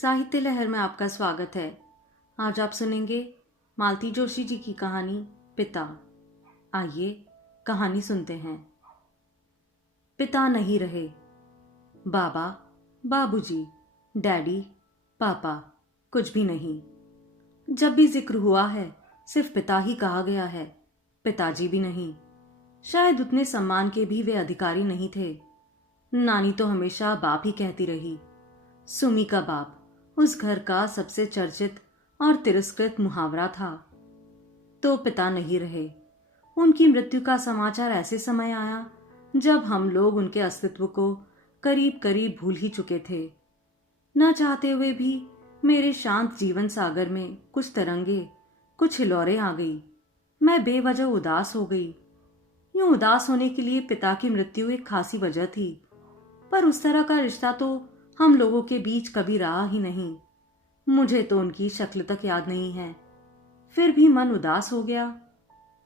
साहित्य लहर में आपका स्वागत है। आज आप सुनेंगे मालती जोशी जी की कहानी पिता। आइए कहानी सुनते हैं। पिता नहीं रहे। बाबा, बाबूजी, डैडी, पापा, कुछ भी नहीं। जब भी जिक्र हुआ है सिर्फ पिता ही कहा गया है, पिताजी भी नहीं। शायद उतने सम्मान के भी वे अधिकारी नहीं थे। नानी तो हमेशा बाप ही कहती रही। सुमी का बाप उस घर का सबसे चर्चित और तिरस्कृत मुहावरा था। तो पिता नहीं रहे। उनकी मृत्यु का समाचार ऐसे समय आया जब हम लोग उनके अस्तित्व को करीब करीब भूल ही चुके थे। न चाहते हुए भी मेरे शांत जीवन सागर में कुछ तरंगे, कुछ हिलोरें आ गई। मैं बेवजह उदास हो गई। यूं उदास होने के लिए पिता की मृत्यु एक खासी वजह थी, पर उस तरह का रिश्ता तो हम लोगों के बीच कभी रहा ही नहीं। मुझे तो उनकी शक्ल तक याद नहीं है, फिर भी मन उदास हो गया।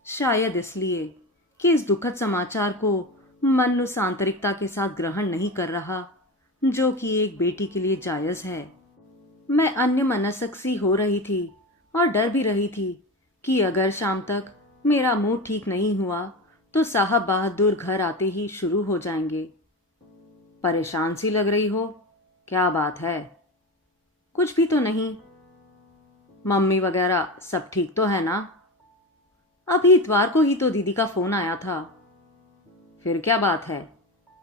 शायद इसलिए कि इस दुखद समाचार को मन उस आंतरिकता के साथ ग्रहण नहीं कर रहा जो कि एक बेटी के लिए जायज है। मैं अन्य मनस्क सी हो रही थी और डर भी रही थी कि अगर शाम तक मेरा मूड ठीक नहीं हुआ तो साहब बहादुर घर आते ही शुरू हो जाएंगे। परेशान सी लग रही हो, क्या बात है? कुछ भी तो नहीं। मम्मी वगैरह सब ठीक तो है ना? अभी इतवार को ही तो दीदी का फोन आया था। फिर क्या बात है?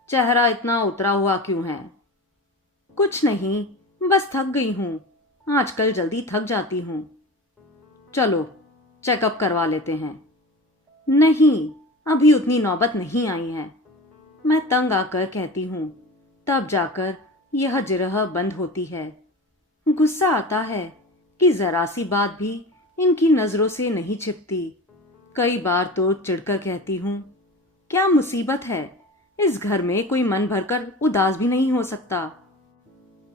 चेहरा इतना उतरा हुआ क्यों है? कुछ नहीं, बस थक गई हूं। आजकल जल्दी थक जाती हूं। चलो चेकअप करवा लेते हैं। नहीं, अभी उतनी नौबत नहीं आई है, मैं तंग आकर कहती हूं। तब जाकर यह जिरह बंद होती है। गुस्सा आता है कि जरा सी बात भी इनकी नजरों से नहीं छिपती। कई बार तो चिढ़कर कहती हूं, क्या मुसीबत है, इस घर में कोई मन भरकर उदास भी नहीं हो सकता।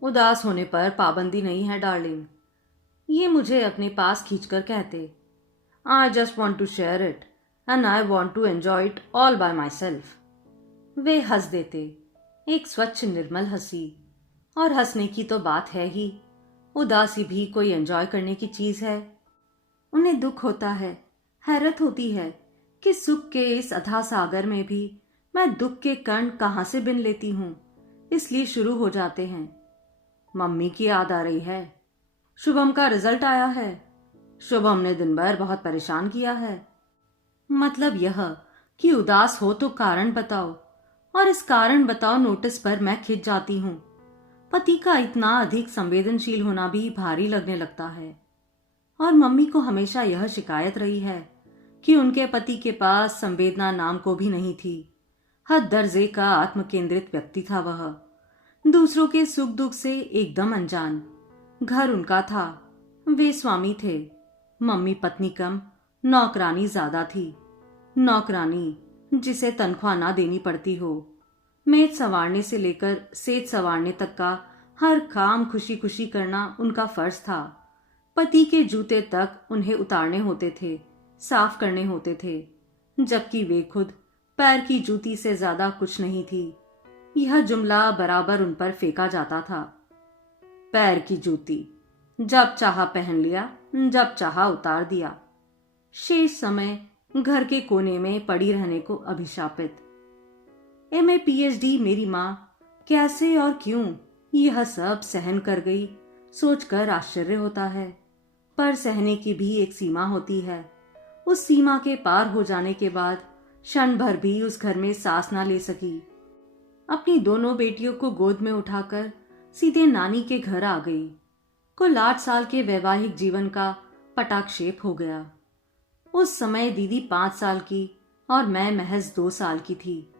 उदास होने पर पाबंदी नहीं है डार्लिंग, ये मुझे अपने पास खींचकर कहते। I just want to share it and I want to enjoy it all by myself. वे हंस देते, एक स्वच्छ निर्मल हंसी। और हंसने की तो बात है ही, उदासी भी कोई एंजॉय करने की चीज है। उन्हें दुख होता है, हैरत होती है कि सुख के इस अथाह सागर में भी मैं दुख के कण कहां से बिन लेती हूं। इसलिए शुरू हो जाते हैं। मम्मी की याद आ रही है। शुभम का रिजल्ट आया है। शुभम ने दिन भर बहुत परेशान किया है। मतलब यह कि उदास हो तो कारण बताओ, और इस कारण बताओ नोटिस पर मैं खिंच जाती हूँ। पति का इतना अधिक संवेदनशील होना भी भारी लगने लगता है। और मम्मी को हमेशा यह शिकायत रही है कि उनके पति के पास संवेदना नाम को भी नहीं थी। हद दर्जे का आत्म केंद्रित व्यक्ति था वह, दूसरों के सुख दुख से एकदम अनजान। घर उनका था, वे स्वामी थे। मम्मी पत्नी कम, नौकरानी ज्यादा थी। नौकरानी जिसे तनख्वाह ना देनी पड़ती हो। मेज संवारने से लेकर सेज संवारने तक का हर काम खुशी खुशी करना उनका फर्ज था। पति के जूते तक उन्हें उतारने होते थे, साफ करने होते थे, जबकि वे खुद पैर की जूती से ज्यादा कुछ नहीं थी। यह जुमला बराबर उन पर फेंका जाता था। पैर की जूती, जब चाहा पहन लिया, जब चाहा उतार दिया। शेष समय घर के कोने में पड़ी रहने को अभिशापित। एमए पीएचडी मेरी माँ कैसे और क्यों यह सब सहन कर गई, सोचकर आश्चर्य होता है। पर सहने की भी एक सीमा होती है। उस सीमा के पार हो जाने के बाद क्षण भर भी उस घर में सांस ना ले सकी। अपनी दोनों बेटियों को गोद में उठाकर सीधे नानी के घर आ गई। कुल 8 साल के वैवाहिक जीवन का पटाक्षेप हो गया। उस समय दीदी 5 साल की और मैं महज 2 साल की थी।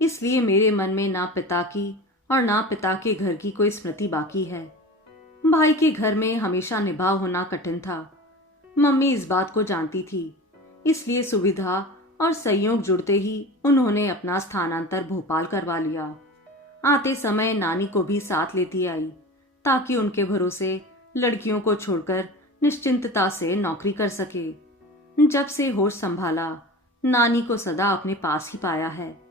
इसलिए मेरे मन में ना पिता की और ना पिता के घर की कोई स्मृति बाकी है। भाई के घर में हमेशा निभाव होना कठिन था। मम्मी इस बात को जानती थी, इसलिए सुविधा और संयोग जुड़ते ही उन्होंने अपना स्थानांतर भोपाल करवा लिया। आते समय नानी को भी साथ लेती आई ताकि उनके भरोसे लड़कियों को छोड़कर निश्चिंतता से नौकरी कर सके। जब से होश संभाला नानी को सदा अपने पास ही पाया है।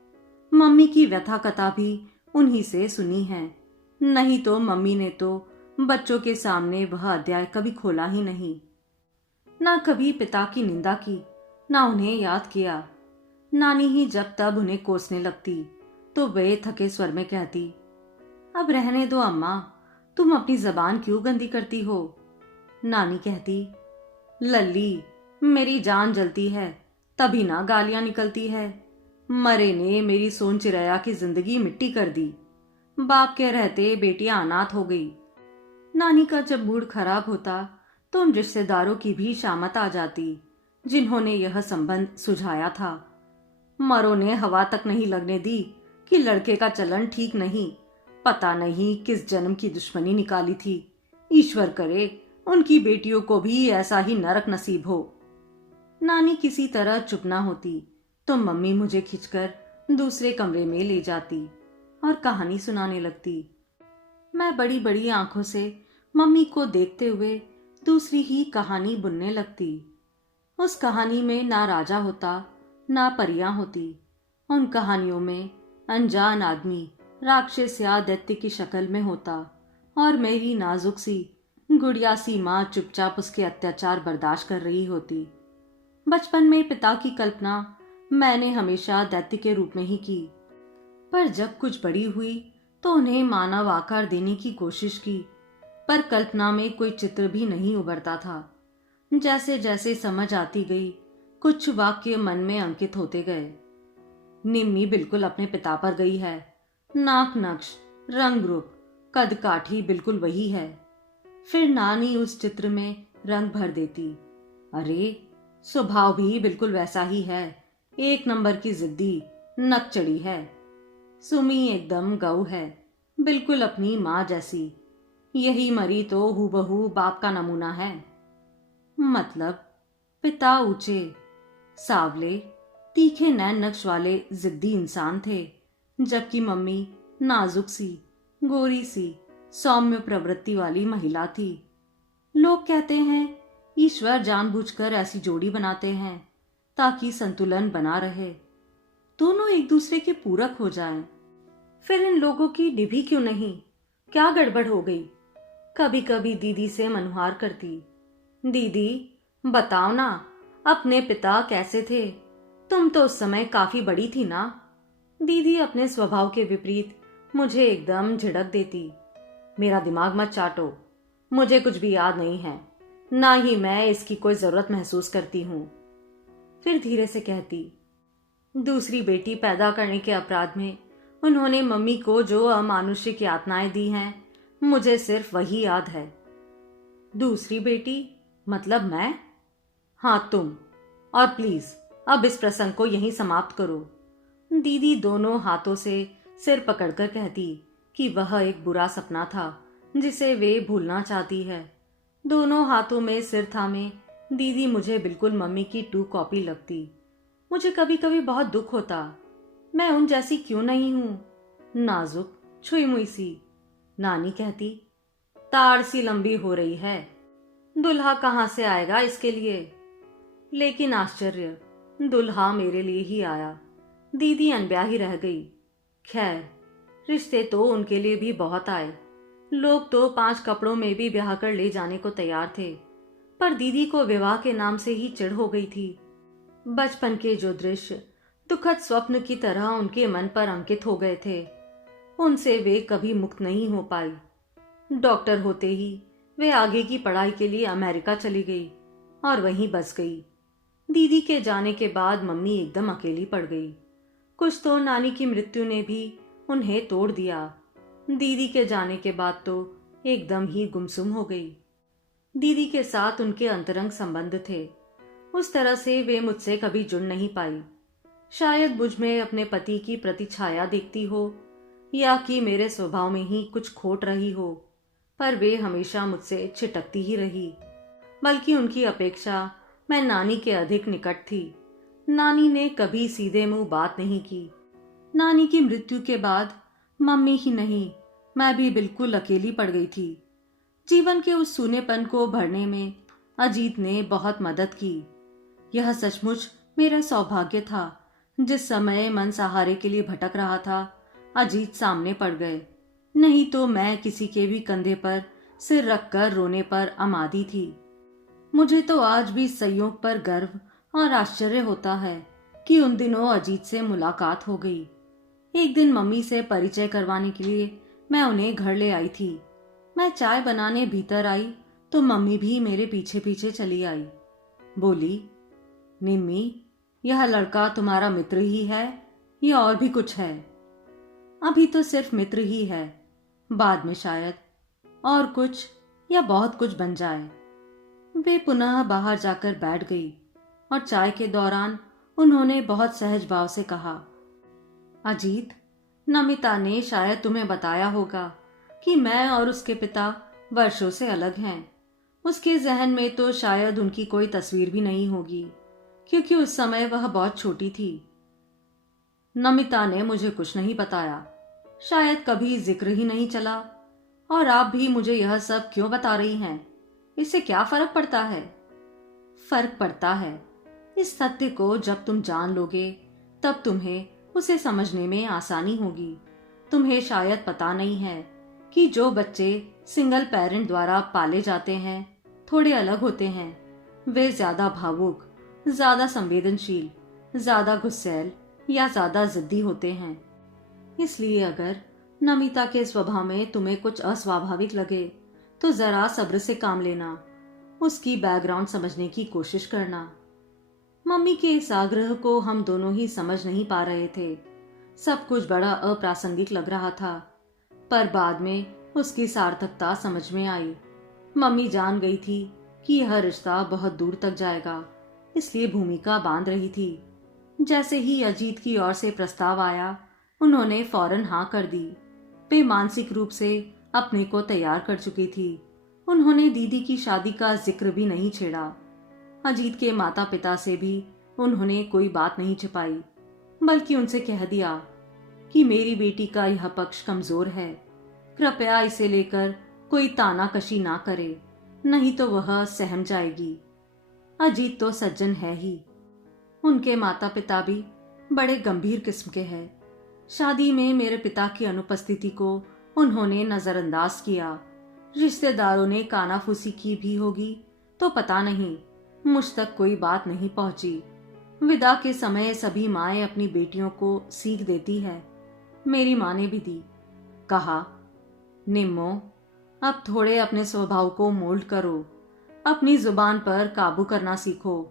मम्मी की व्यथा कथा भी उन्हीं से सुनी है। नहीं तो मम्मी ने तो बच्चों के सामने वह अध्याय कभी खोला ही नहीं। ना कभी पिता की निंदा की, ना उन्हें याद किया। नानी ही जब तब उन्हें कोसने लगती तो वे थके स्वर में कहती, अब रहने दो अम्मा, तुम अपनी जबान क्यों गंदी करती हो। नानी कहती, लल्ली, मेरी जान जलती है तभी ना गालियां निकलती है। मरे ने मेरी सोन चिरैया की जिंदगी मिट्टी कर दी। बाप के रहते बेटियां अनाथ हो गई। नानी का जब मूड खराब होता तो उन रिश्तेदारों की भी शामत आ जाती जिन्होंने यह संबंध सुझाया था। मरो ने हवा तक नहीं लगने दी कि लड़के का चलन ठीक नहीं, पता नहीं किस जन्म की दुश्मनी निकाली थी। ईश्वर करे उनकी बेटियों को भी ऐसा ही नरक नसीब हो। नानी किसी तरह चुप ना होती तो मम्मी मुझे खिंचकर दूसरे कमरे में ले जाती और कहानी सुनाने लगती। मैं बड़ी बड़ी आंखों से मम्मी को देखते हुए दूसरी ही कहानी बुनने लगती। उस कहानी में ना राजा होता, ना परियां होती। उन कहानियों में अनजान आदमी राक्षस या दैत्य की शक्ल में होता और मेरी नाजुक सी गुड़िया सी माँ चुपचाप उसके अत्याचार बर्दाश्त कर रही होती। बचपन में पिता की कल्पना मैंने हमेशा दैत्य के रूप में ही की, पर जब कुछ बड़ी हुई तो उन्हें मानव आकार देने की कोशिश की, पर कल्पना में कोई चित्र भी नहीं उभरता था। जैसे जैसे समझ आती गई कुछ वाक्य मन में अंकित होते गए। निम्मी बिल्कुल अपने पिता पर गई है। नाक नक्श, रंग रूप, कद काठी बिल्कुल वही है। फिर नानी उस चित्र में रंग भर देती। अरे, स्वभाव भी बिल्कुल वैसा ही है। एक नंबर की जिद्दी, नक चढ़ी है। सुमी एकदम गऊ है, बिल्कुल अपनी माँ जैसी। यही मरी तो हूबहू बाप का नमूना है। मतलब पिता ऊंचे, सावले, तीखे नैन नक्श वाले जिद्दी इंसान थे, जबकि मम्मी नाजुक सी, गोरी सी, सौम्य प्रवृत्ति वाली महिला थी। लोग कहते हैं ईश्वर जानबूझकर ऐसी जोड़ी बनाते हैं ताकि संतुलन बना रहे, दोनों एक दूसरे के पूरक हो जाएं। फिर इन लोगों की डिभी क्यों नहीं? क्या गड़बड़ हो गई? कभी कभी दीदी से मनुहार करती, दीदी बताओ ना, अपने पिता कैसे थे? तुम तो उस समय काफी बड़ी थी ना। दीदी अपने स्वभाव के विपरीत मुझे एकदम झिड़क देती, मेरा दिमाग मत चाटो, मुझे कुछ भी याद नहीं है, ना ही मैं इसकी कोई जरूरत महसूस करती हूँ। फिर धीरे से कहती, दूसरी बेटी पैदा करने के अपराध में उन्होंने मम्मी को जो अमानुषिक यातनाएं दी हैं, मुझे सिर्फ वही याद है। दूसरी बेटी मतलब मैं? हाँ, तुम। और प्लीज अब इस प्रसंग को यहीं समाप्त करो। दीदी दोनों हाथों से सिर पकड़कर कहती कि वह एक बुरा सपना था जिसे वे भूलना चाहती है। दोनों हाथों में सिर थामे दीदी मुझे बिल्कुल मम्मी की टू कॉपी लगती। मुझे कभी कभी बहुत दुख होता, मैं उन जैसी क्यों नहीं हूं, नाजुक, छुई मुई सी। नानी कहती, ताड़ सी लंबी हो रही है, दुल्हा कहाँ से आएगा इसके लिए? लेकिन आश्चर्य, दुल्हा मेरे लिए ही आया। दीदी अनब्याही रह गई। खैर, रिश्ते तो उनके लिए भी बहुत आए। लोग तो 5 कपड़ों में भी ब्याह कर ले जाने को तैयार थे, पर दीदी को विवाह के नाम से ही चिढ़ हो गई थी। बचपन के जो दृश्य दुखद स्वप्न की तरह उनके मन पर अंकित हो गए थे, उनसे वे कभी मुक्त नहीं हो पाई। डॉक्टर होते ही वे आगे की पढ़ाई के लिए अमेरिका चली गई और वहीं बस गई। दीदी के जाने के बाद मम्मी एकदम अकेली पड़ गई। कुछ तो नानी की मृत्यु ने भी उन्हें तोड़ दिया। दीदी के जाने के बाद तो एकदम ही गुमसुम हो गई। दीदी के साथ उनके अंतरंग संबंध थे, उस तरह से वे मुझसे कभी जुड़ नहीं पाई। शायद मुझ में अपने पति की प्रतिछाया देखती हो या कि मेरे स्वभाव में ही कुछ खोट रही हो, पर वे हमेशा मुझसे छिटकती ही रही। बल्कि उनकी अपेक्षा मैं नानी के अधिक निकट थी। नानी ने कभी सीधे मुंह बात नहीं की। नानी की मृत्यु के बाद मम्मी ही नहीं, मैं भी बिल्कुल अकेली पड़ गई थी। जीवन के उस सूनेपन को भरने में अजीत ने बहुत मदद की। यह सचमुच मेरा सौभाग्य था। जिस समय मन सहारे के लिए भटक रहा था, अजीत सामने पड़ गए, नहीं तो मैं किसी के भी कंधे पर सिर रखकर रोने पर अमादी थी। मुझे तो आज भी संयोग पर गर्व और आश्चर्य होता है कि उन दिनों अजीत से मुलाकात हो गई। एक दिन मम्मी से परिचय करवाने के लिए मैं उन्हें घर ले आई थी। मैं चाय बनाने भीतर आई तो मम्मी भी मेरे पीछे पीछे चली आई। बोली, निम्मी, यह लड़का तुम्हारा मित्र ही है या और भी कुछ है? अभी तो सिर्फ मित्र ही है, बाद में शायद और कुछ या बहुत कुछ बन जाए। वे पुनः बाहर जाकर बैठ गई और चाय के दौरान उन्होंने बहुत सहज भाव से कहा, अजीत, नमिता ने शायद तुम्हें बताया होगा कि मैं और उसके पिता वर्षों से अलग हैं। उसके जहन में तो शायद उनकी कोई तस्वीर भी नहीं होगी, क्योंकि उस समय वह बहुत छोटी थी। नमिता ने मुझे कुछ नहीं बताया, शायद कभी जिक्र ही नहीं चला। और आप भी मुझे यह सब क्यों बता रही हैं? इससे क्या फर्क पड़ता है? फर्क पड़ता है। इस सत्य को जब तुम जान लोगे तब तुम्हें उसे समझने में आसानी होगी। तुम्हें शायद पता नहीं है कि जो बच्चे सिंगल पेरेंट द्वारा पाले जाते हैं थोड़े अलग होते हैं। वे ज्यादा भावुक, ज्यादा संवेदनशील, ज्यादा गुस्सैल या ज्यादा जिद्दी होते हैं। इसलिए अगर नमिता के स्वभाव में तुम्हें कुछ अस्वाभाविक लगे तो जरा सब्र से काम लेना, उसकी बैकग्राउंड समझने की कोशिश करना। मम्मी के इस आग्रह को हम दोनों ही समझ नहीं पा रहे थे। सब कुछ बड़ा अप्रासंगिक लग रहा था, पर बाद में उसकी सार्थकता समझ में आई। मम्मी जान गई थी कि यह रिश्ता बहुत दूर तक जाएगा, इसलिए भूमिका बांध रही थी। जैसे ही अजीत की ओर से प्रस्ताव आया, उन्होंने फौरन हाँ कर दी। वे मानसिक रूप से अपने को तैयार कर चुकी थी। उन्होंने दीदी की शादी का जिक्र भी नहीं छेड़ा। अजीत के माता पिता से भी उन्होंने कोई बात नहीं छिपाई, बल्कि उनसे कह दिया कि मेरी बेटी का यह पक्ष कमजोर है, कृपया इसे लेकर कोई तानाकशी ना करे, नहीं तो वह सहम जाएगी। अजीत तो सज्जन है ही, उनके माता पिता भी बड़े गंभीर किस्म के हैं। शादी में मेरे पिता की अनुपस्थिति को उन्होंने नजरअंदाज किया। रिश्तेदारों ने कानाफूसी की भी होगी तो पता नहीं, मुझ तक कोई बात नहीं पहुंची। विदा के समय सभी माएं अपनी बेटियों को सीख देती है, मेरी माँ ने भी दी। कहा, निम्मो, अब थोड़े अपने स्वभाव को मोल्ड करो, अपनी जुबान पर काबू करना सीखो।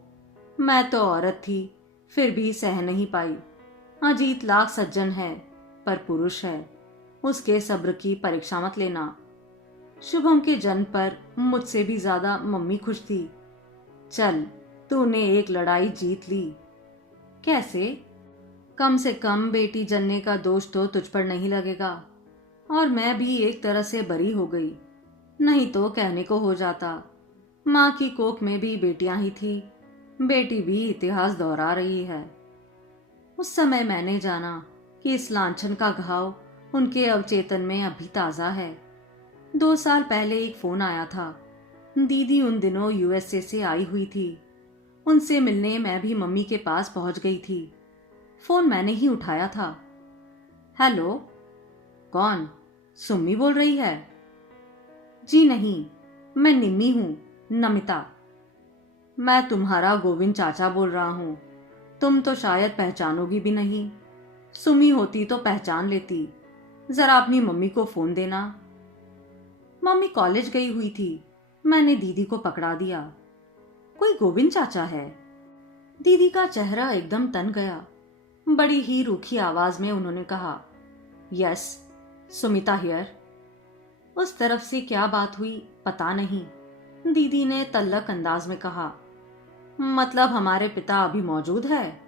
मैं तो औरत थी, फिर भी सह नहीं पाई। अजीत लाख सज्जन है, पर पुरुष है, उसके सब्र की परीक्षा मत लेना। शुभम के जन्म पर मुझसे भी ज्यादा मम्मी खुश थी। चल, तूने एक लड़ाई जीत ली। कैसे? कम से कम बेटी जनने का दोष तो तुझ पर नहीं लगेगा, और मैं भी एक तरह से बरी हो गई। नहीं तो कहने को हो जाता, माँ की कोख में भी बेटियां ही थी, बेटी भी इतिहास दोहरा रही है। उस समय मैंने जाना कि इस लांछन का घाव उनके अवचेतन में अभी ताजा है। 2 साल पहले एक फोन आया था। दीदी उन दिनों यूएसए से आई हुई थी। उनसे मिलने मैं भी मम्मी के पास पहुंच गई थी। फोन मैंने ही उठाया था। हेलो, कौन? सुम्मी बोल रही है? जी नहीं, मैं निम्मी हूं, नमिता। मैं तुम्हारा गोविंद चाचा बोल रहा हूं। तुम तो शायद पहचानोगी भी नहीं। सुमी होती तो पहचान लेती। जरा अपनी मम्मी को फोन देना। मम्मी कॉलेज गई हुई थी। मैंने दीदी को पकड़ा दिया। कोई गोविंद चाचा है? दीदी का चेहरा एकदम तन गया। बड़ी ही रूखी आवाज में उन्होंने कहा, यस, सुमिता हियर। उस तरफ से क्या बात हुई पता नहीं। दीदी ने तल्लक अंदाज में कहा, मतलब हमारे पिता अभी मौजूद है?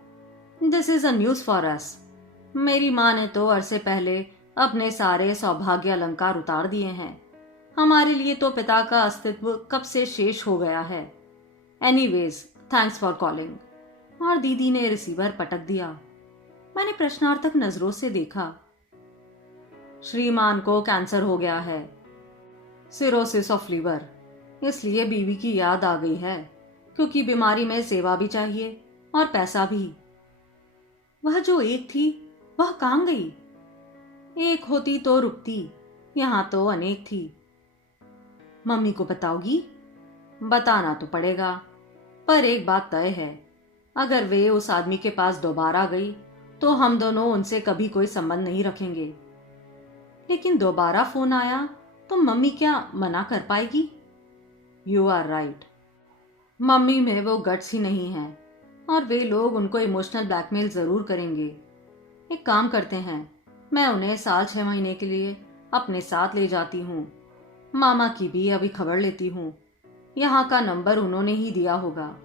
This is a news for us. मेरी माँ ने तो अरसे पहले अपने सारे सौभाग्य अलंकार उतार दिए हैं। हमारे लिए तो पिता का अस्तित्व कब से शेष हो गया है। Anyways, thanks for calling. और दीदी ने रिसीवर पटक दिया। मैंने प्रश्नार्थक नजरों से देखा। श्रीमान को कैंसर हो गया है, सिरोसिस ऑफ लीवर, इसलिए बीवी की याद आ गई है, क्योंकि बीमारी में सेवा भी चाहिए और पैसा भी। वह जो एक थी वह कहाँ गई? एक होती तो रुकती, यहां तो अनेक थी। मम्मी को बताओगी? बताना तो पड़ेगा, पर एक बात तय है, अगर वे उस आदमी के पास दोबारा गई तो हम दोनों उनसे कभी कोई संबंध नहीं रखेंगे। लेकिन दोबारा फोन आया तो मम्मी क्या मना कर पाएगी? You are right. मम्मी में वो गट्स ही नहीं है और वे लोग उनको इमोशनल ब्लैकमेल जरूर करेंगे। एक काम करते हैं, मैं उन्हें साल 6 महीने के लिए अपने साथ ले जाती हूँ। मामा की भी अभी खबर लेती हूँ। यहाँ का नंबर उन्होंने ही दिया होगा।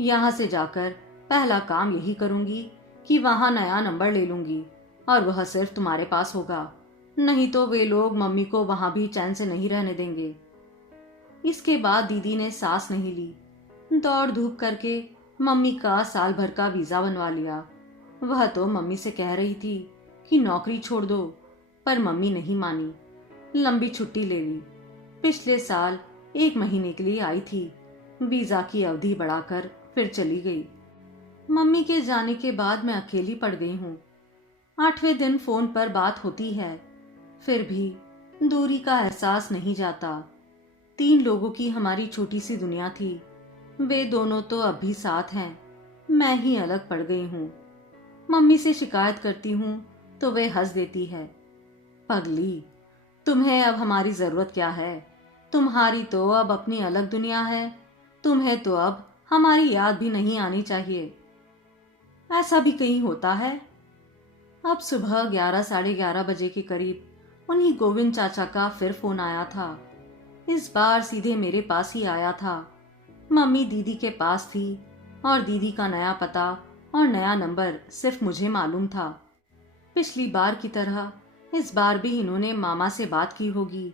यहाँ से जाकर पहला काम यही करूंगी कि वहाँ नया नंबर ले लूंगी और वह सिर्फ तुम्हारे पास होगा, नहीं तो वे लोग मम्मी को वहाँ भी चैन से नहीं रहने देंगे। इसके बाद दीदी ने सांस नहीं ली, दौड़ धूप करके मम्मी का साल भर का वीजा बनवा लिया। वह तो मम्मी से कह रही थी कि नौकरी छोड़ दो, पर मम्मी नहीं मानी। लंबी छुट्टी ले ली। पिछले साल 1 महीने के लिए आई थी। वीजा की अवधि बढ़ाकर फिर चली गई। मम्मी के जाने के बाद मैं अकेली पड़ गई हूँ। 8वें दिन फोन पर बात होती है, फिर भी दूरी का एहसास नहीं जाता। 3 लोगों की हमारी छोटी सी दुनिया थी। वे दोनों तो अब भी साथ हैं, मैं ही अलग पड़ गई हूँ। मम्मी से शिकायत करती हूँ तो वे हंस देती है। पगली, तुम्हें अब हमारी जरूरत क्या है? तुम्हारी तो अब अपनी अलग दुनिया है। तुम्हें तो अब हमारी याद भी नहीं आनी चाहिए। ऐसा भी कहीं होता है? अब सुबह 11 साढ़े 11 बजे के करीब उन्हीं गोविंद चाचा का फिर फोन आया था। इस बार सीधे मेरे पास ही आया था। मम्मी दीदी के पास थी और दीदी का नया पता और नया नंबर सिर्फ मुझे मालूम था। पिछली बार की तरह इस बार भी इन्होंने मामा से बात की होगी,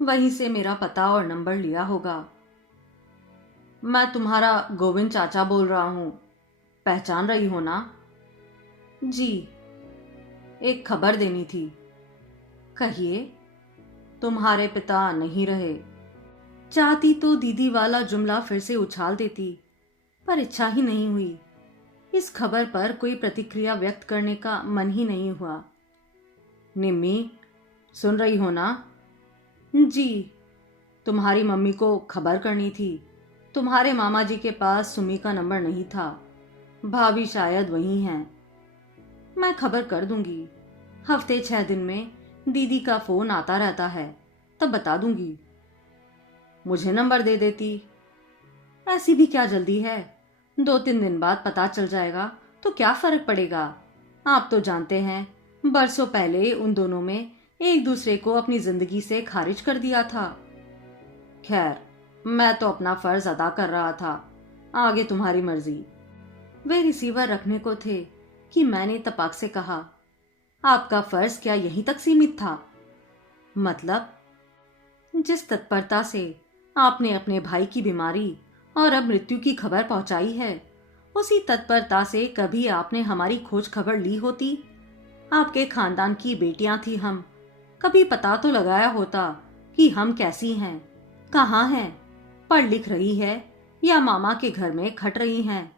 वहीं से मेरा पता और नंबर लिया होगा। मैं तुम्हारा गोविंद चाचा बोल रहा हूँ, पहचान रही हो ना? जी, एक खबर देनी थी। कहिए। तुम्हारे पिता नहीं रहे। चाहती तो दीदी वाला जुमला फिर से उछाल देती, पर इच्छा ही नहीं हुई। इस खबर पर कोई प्रतिक्रिया व्यक्त करने का मन ही नहीं हुआ। निम्मी, सुन रही हो ना? जी। तुम्हारी मम्मी को खबर करनी थी। तुम्हारे मामा जी के पास सुमी का नंबर नहीं था। भाभी शायद वही हैं। मैं खबर कर दूंगी। हफ्ते 6 दिन में दीदी का फोन आता रहता है, तब बता दूंगी। मुझे नंबर दे देती। ऐसी भी क्या जल्दी है? 2-3 दिन बाद पता चल जाएगा तो क्या फर्क पड़ेगा? आप तो जानते हैं, बरसों पहले उन दोनों में एक दूसरे को अपनी जिंदगी से खारिज कर दिया था। खैर, मैं तो अपना फर्ज अदा कर रहा था, आगे तुम्हारी मर्जी। वे रिसीवर रखने को थे कि मैंने तपाक से कहा, आपका फर्ज क्या यहीं तक सीमित था? मतलब? जिस तत्परता से आपने अपने भाई की बीमारी और अब मृत्यु की खबर पहुंचाई है, उसी तत्परता से कभी आपने हमारी खोज खबर ली होती? आपके खानदान की बेटियां थी हम, कभी पता तो लगाया होता कि हम कैसी हैं, कहाँ हैं, पढ़ लिख रही है या मामा के घर में खट रही हैं,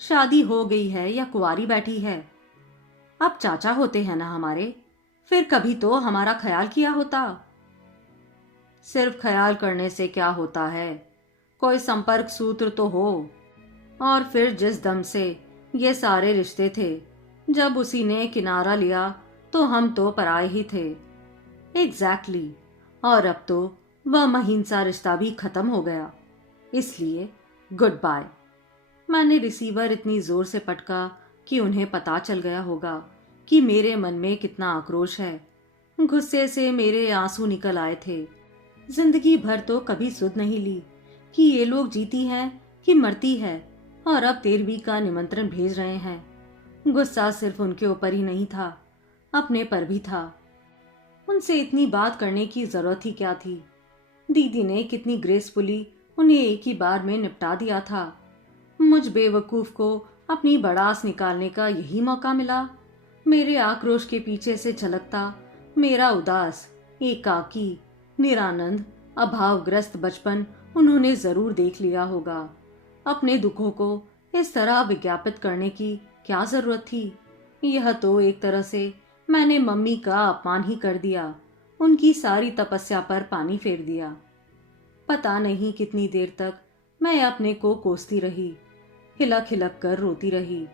शादी हो गई है या कुंवारी बैठी है। अब चाचा होते हैं ना हमारे, फिर कभी तो हमारा ख्याल किया होता। सिर्फ ख्याल करने से क्या होता है, कोई संपर्क सूत्र तो हो। और फिर जिस दम से ये सारे रिश्ते थे, जब उसी ने किनारा लिया तो हम तो पराए ही थे। एग्जैक्टली। और अब तो वह महीन सा रिश्ता भी खत्म हो गया, इसलिए गुड बाय। मैंने रिसीवर इतनी जोर से पटका कि उन्हें पता चल गया होगा कि मेरे मन में कितना आक्रोश है। गुस्से से मेरे आंसू निकल आए थे। जिंदगी भर तो कभी सुध नहीं ली कि ये लोग जीती हैं कि मरती है, और अब 13वीं का निमंत्रण भेज रहे हैं। गुस्सा सिर्फ उनके ऊपर ही नहीं था, अपने पर भी था। उनसे इतनी बात करने की जरूरत ही क्या थी? दीदी ने कितनी ग्रेसफुली उन्हें एक ही बार में निपटा दिया था। मुझ बेवकूफ को अपनी बड़ास निकालने का यही मौका मिला। मेरे आक्रोश के पीछे से झलकता मेरा उदास, एकाकी, निरानंद, अभावग्रस्त बचपन उन्होंने जरूर देख लिया होगा। अपने दुखों को इस तरह विज्ञापित करने की क्या जरूरत थी? यह तो एक तरह से मैंने मम्मी का अपमान ही कर दिया, उनकी सारी तपस्या पर पानी फेर दिया। पता नहीं कितनी देर तक मैं अपने को कोसती रही, हिलक हिलक कर रोती रही।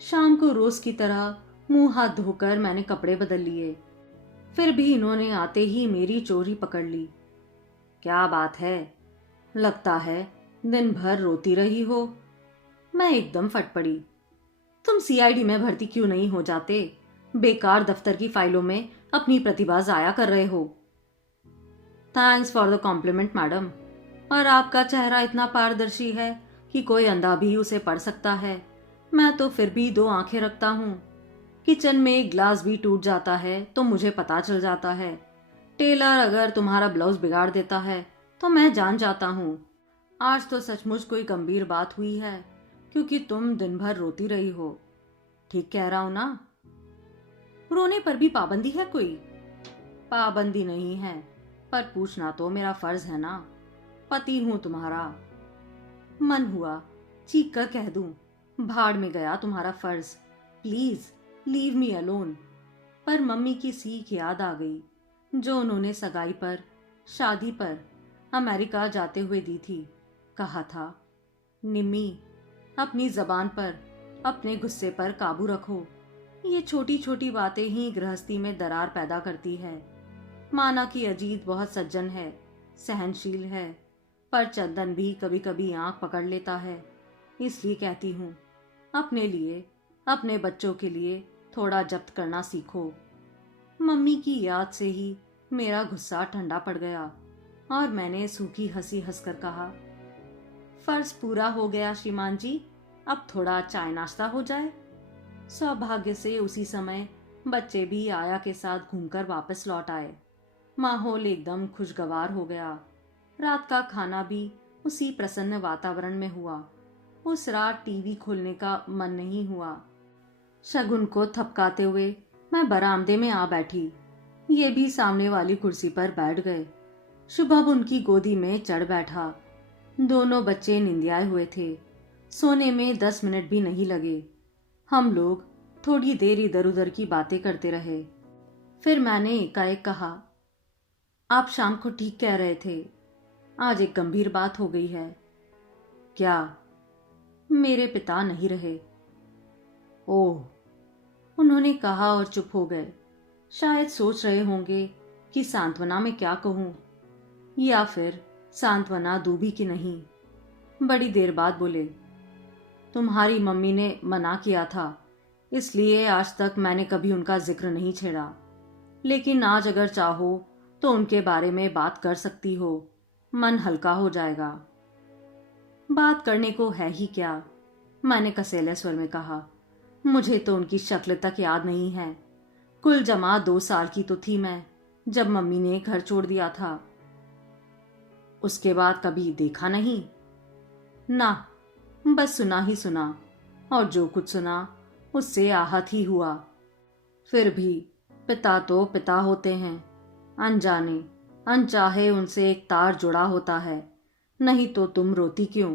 शाम को रोज की तरह मुंह हाथ धोकर मैंने कपड़े बदल लिए। फिर भी इन्होंने आते ही मेरी चोरी पकड़ ली। क्या बात है, लगता है दिन भर रोती रही हो। मैं एकदम फट पड़ी। तुम सीआईडी में भर्ती क्यों नहीं हो जाते? बेकार दफ्तर की फाइलों में अपनी प्रतिभा जाया कर रहे हो। Thanks for the compliment madam. और आपका चेहरा इतना पारदर्शी है कि कोई अंधा भी उसे पढ़ सकता है। मैं तो फिर भी दो आंखें रखता हूँ। किचन में एक ग्लास भी टूट जाता है तो मुझे पता चल जाता है। टेलर अगर तुम्हारा ब्लाउज बिगाड़ देता है तो मैं जान जाता हूँ। आज तो सचमुच कोई गंभीर बात हुई है, क्योंकि तुम दिन भर रोती रही हो। ठीक कह रहा हूं ना? रोने पर भी पाबंदी है कोई? पाबंदी नहीं है, पर पूछना तो मेरा फर्ज है ना। पति हूं तुम्हारा। मन हुआ चीख कर कह दूं, भाड़ में गया तुम्हारा फर्ज, प्लीज लीव मी अलोन। पर मम्मी की सीख याद आ गई जो उन्होंने सगाई पर, शादी पर अमेरिका जाते हुए दी थी। कहा था, निम्मी अपनी जबान पर, अपने गुस्से पर काबू रखो। ये छोटी छोटी बातें ही गृहस्थी में दरार पैदा करती है। माना कि अजीत बहुत सज्जन है, सहनशील है, पर चंदन भी कभी कभी आंख पकड़ लेता है। इसलिए कहती हूँ, अपने लिए, अपने बच्चों के लिए थोड़ा जब्त करना सीखो। मम्मी की याद से ही मेरा गुस्सा ठंडा पड़ गया और मैंने सूखी हंसी हंसकर कहा, फर्ज पूरा हो गया श्रीमान जी, अब थोड़ा चाय नाश्ता हो जाए। सौभाग्य से उसी समय बच्चे भी आया के साथ घूमकर वापस लौट आए। माहौल एकदम खुशगवार हो गया। रात का खाना भी उसी प्रसन्न वातावरण में हुआ। उस रात टीवी खोलने का मन नहीं हुआ। शगुन को थपकाते हुए मैं बरामदे में आ बैठी। ये भी सामने वाली कुर्सी पर बैठ गए। शुभम उनकी गोदी में चढ़ बैठा। दोनों बच्चे निंदियाए हुए थे। सोने में 10 मिनट भी नहीं लगे। हम लोग थोड़ी देर इधर उधर की बातें करते रहे। फिर मैंने एकाएक कहा, आप शाम को ठीक कह रहे थे, आज एक गंभीर बात हो गई है। क्या? मेरे पिता नहीं रहे। ओह, उन्होंने कहा और चुप हो गए। शायद सोच रहे होंगे कि सांत्वना में क्या कहूं, या फिर सांत्वना दूं भी कि नहीं। बड़ी देर बाद बोले, तुम्हारी मम्मी ने मना किया था, इसलिए आज तक मैंने कभी उनका जिक्र नहीं छेड़ा। लेकिन आज अगर चाहो तो उनके बारे में बात कर सकती हो, मन हल्का हो जाएगा। बात करने को है ही क्या, मैंने कसैले स्वर में कहा। मुझे तो उनकी शक्ल तक याद नहीं है। कुल जमा 2 साल की तो थी मैं जब मम्मी ने घर छोड़ दिया था। उसके बाद कभी देखा नहीं ना, बस सुना ही सुना, और जो कुछ सुना उससे आहत ही हुआ। फिर भी पिता तो पिता होते हैं, अनजाने अनचाहे उनसे एक तार जुड़ा होता है। नहीं तो तुम रोती क्यों?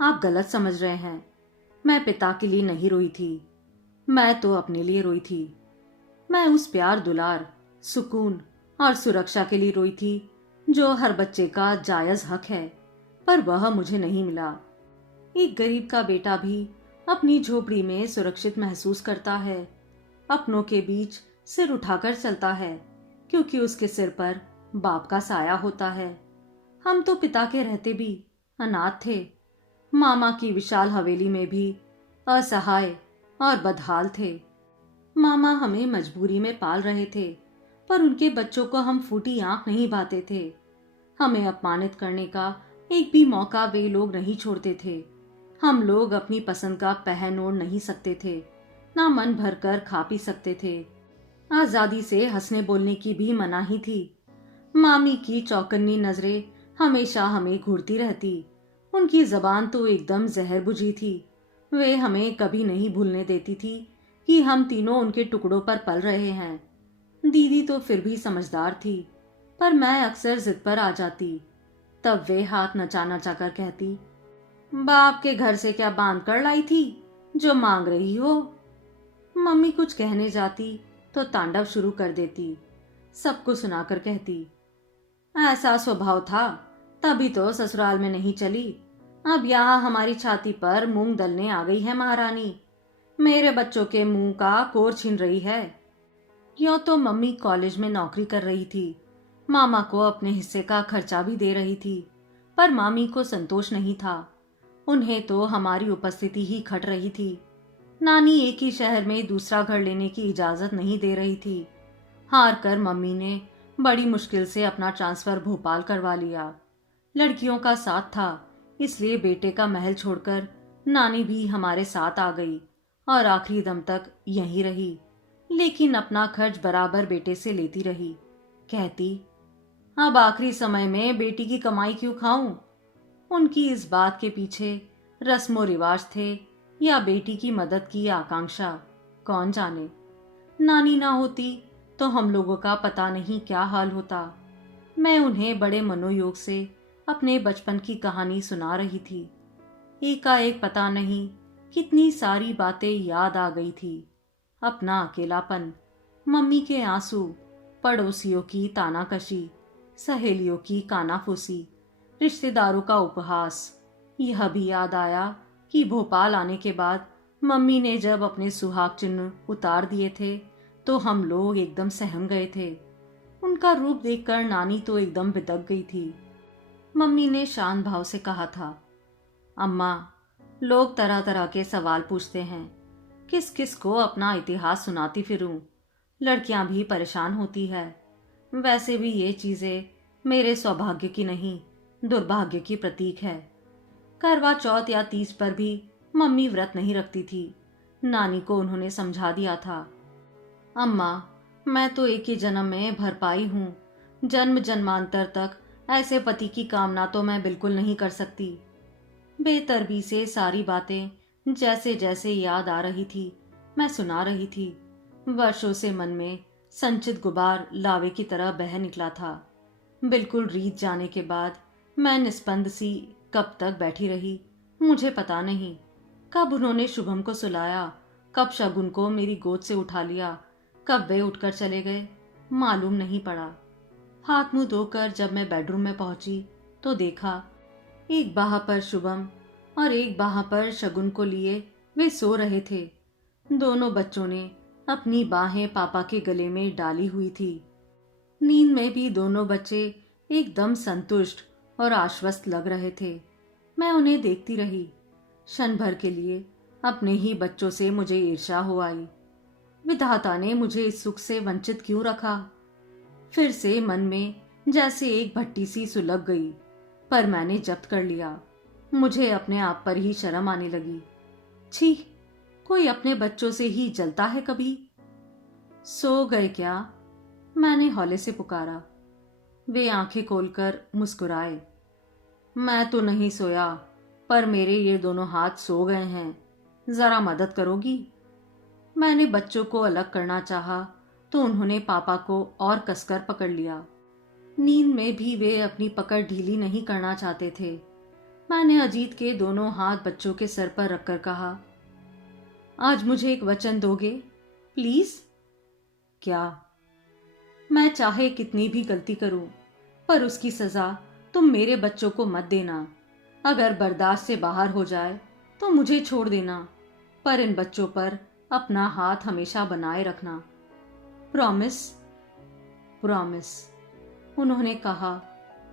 आप गलत समझ रहे हैं। मैं पिता के लिए नहीं रोई थी, मैं तो अपने लिए रोई थी। मैं उस प्यार, दुलार, सुकून और सुरक्षा के लिए रोई थी जो हर बच्चे का जायज हक है, पर वह मुझे नहीं मिला। एक गरीब का बेटा भी अपनी झोपड़ी में सुरक्षित महसूस करता है, अपनों के बीच सिर उठाकर चलता है, क्योंकि उसके सिर पर बाप का साया होता है। हम तो पिता के रहते भी अनाथ थे। मामा की विशाल हवेली में भी असहाय और बदहाल थे। मामा हमें मजबूरी में पाल रहे थे, पर उनके बच्चों को हम फूटी आंख नहीं भाते थे। हमें अपमानित करने का एक भी मौका वे लोग नहीं छोड़ते थे। हम लोग अपनी पसंद का पहन ओढ़ नहीं सकते थे, ना मन भरकर खा पी सकते थे। आजादी से हंसने बोलने की भी मनाही थी। मामी की चौकन्नी नजरें हमेशा हमें घूरती रहती। उनकी जबान तो एकदम जहर बुझी थी। वे हमें कभी नहीं भूलने देती थी कि हम तीनों उनके टुकड़ों पर पल रहे हैं। दीदी तो फिर भी समझदार थी, पर मैं अक्सर जिद पर आ जाती। तब वे हाथ नचा नचा कर कहती, बाप के घर से क्या बांध कर लाई थी जो मांग रही हो? मम्मी कुछ कहने जाती तो तांडव शुरू कर देती। सबको सुनाकर कहती, ऐसा स्वभाव था तभी तो ससुराल में नहीं चली। अब यहाँ हमारी छाती पर मूंग दलने आ गई है महारानी। मेरे बच्चों के मुंह का कोर छीन रही है। यूं तो मम्मी कॉलेज में नौकरी कर रही थी, मामा को अपने हिस्से का खर्चा भी दे रही थी, पर मामी को संतोष नहीं था। उन्हें तो हमारी उपस्थिति ही खट रही थी। नानी एक ही शहर में दूसरा घर लेने की इजाजत नहीं दे रही थी। हार कर मम्मी ने बड़ी मुश्किल से अपना ट्रांसफर भोपाल करवा लिया। लड़कियों का साथ था, इसलिए बेटे का महल छोड़कर नानी भी हमारे साथ आ गई और आखिरी दम तक यहीं रही। लेकिन अपना खर्च बराबर बेटे से लेती रही। कहती, अब आखिरी समय में बेटी की कमाई क्यों खाऊं? उनकी इस बात के पीछे रस्मो रिवाज थे या बेटी की मदद की आकांक्षा, कौन जाने। नानी ना होती तो हम लोगों का पता नहीं क्या हाल होता। मैं उन्हें बड़े मनोयोग से अपने बचपन की कहानी सुना रही थी। एकाएक पता नहीं कितनी सारी बातें याद आ गई थी। अपना अकेलापन, मम्मी के आंसू, पड़ोसियों की तानाकशी, सहेलियों की कानाफूसी, रिश्तेदारों का उपहास। यह भी याद आया कि भोपाल आने के बाद मम्मी ने जब अपने सुहाग चिन्ह उतार दिए थे तो हम लोग एकदम सहम गए थे। उनका रूप देखकर नानी तो एकदम बिदक गई थी। मम्मी ने शांत भाव से कहा था, अम्मा, लोग तरह तरह के सवाल पूछते हैं, किस किस को अपना इतिहास सुनाती फिरूं। लड़कियां भी परेशान होती है। वैसे भी ये चीजें मेरे सौभाग्य की नहीं, दुर्भाग्य की प्रतीक है। करवा चौथ या तीज पर भी मम्मी व्रत नहीं रखती थी। नानी को उन्होंने समझा दिया था, अम्मा, मैं तो एक ही जन्म में भरपाई हूँ। जन्म जन्मांतर तक ऐसे पति की कामना तो मैं बिल्कुल नहीं कर सकती। बेतरबी से सारी बातें जैसे जैसे याद आ रही थी मैं सुना रही थी। वर्षों से मन में संचित गुबार लावे की तरह बह निकला था। बिल्कुल रीत जाने के बाद मैं निस्पंद सी कब तक बैठी रही मुझे पता नहीं। कब उन्होंने शुभम को सुलाया, कब शगुन को मेरी गोद से उठा लिया, कब वे उठकर चले गए, मालूम नहीं पड़ा। हाथ मुंह धोकर जब मैं बेडरूम में पहुंची तो देखा, एक बाह पर शुभम और एक बाह पर शगुन को लिए वे सो रहे थे। दोनों बच्चों ने अपनी बाहें पापा के गले में डाली हुई थी। नींद में भी दोनों बच्चे एकदम संतुष्ट और आश्वस्त लग रहे थे। मैं उन्हें देखती रही। क्षण भर के लिए अपने ही बच्चों से मुझे ईर्ष्या हो आई। विधाता ने मुझे इस सुख से वंचित क्यों रखा? फिर से मन में जैसे एक भट्टी सी सुलग गई, पर मैंने जब्त कर लिया। मुझे अपने आप पर ही शर्म आने लगी। छी, कोई अपने बच्चों से ही जलता है कभी? सो गए क्या? मैंने हौले से पुकारा। वे आंखें खोलकर मुस्कुराए। मैं तो नहीं सोया, पर मेरे ये दोनों हाथ सो गए हैं, जरा मदद करोगी? मैंने बच्चों को अलग करना चाहा तो उन्होंने पापा को और कसकर पकड़ लिया। नींद में भी वे अपनी पकड़ ढीली नहीं करना चाहते थे। मैंने अजीत के दोनों हाथ बच्चों के सर पर रखकर कहा, आज मुझे एक वचन दोगे प्लीज? क्या? मैं चाहे कितनी भी गलती करूं, पर उसकी सजा तुम मेरे बच्चों को मत देना। अगर बर्दाश्त से बाहर हो जाए तो मुझे छोड़ देना, पर इन बच्चों पर अपना हाथ हमेशा बनाए रखना। प्रॉमिस? प्रॉमिस, उन्होंने कहा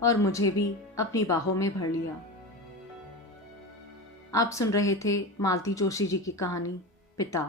और मुझे भी अपनी बाहों में भर लिया। आप सुन रहे थे मालती जोशी जी की कहानी पिता।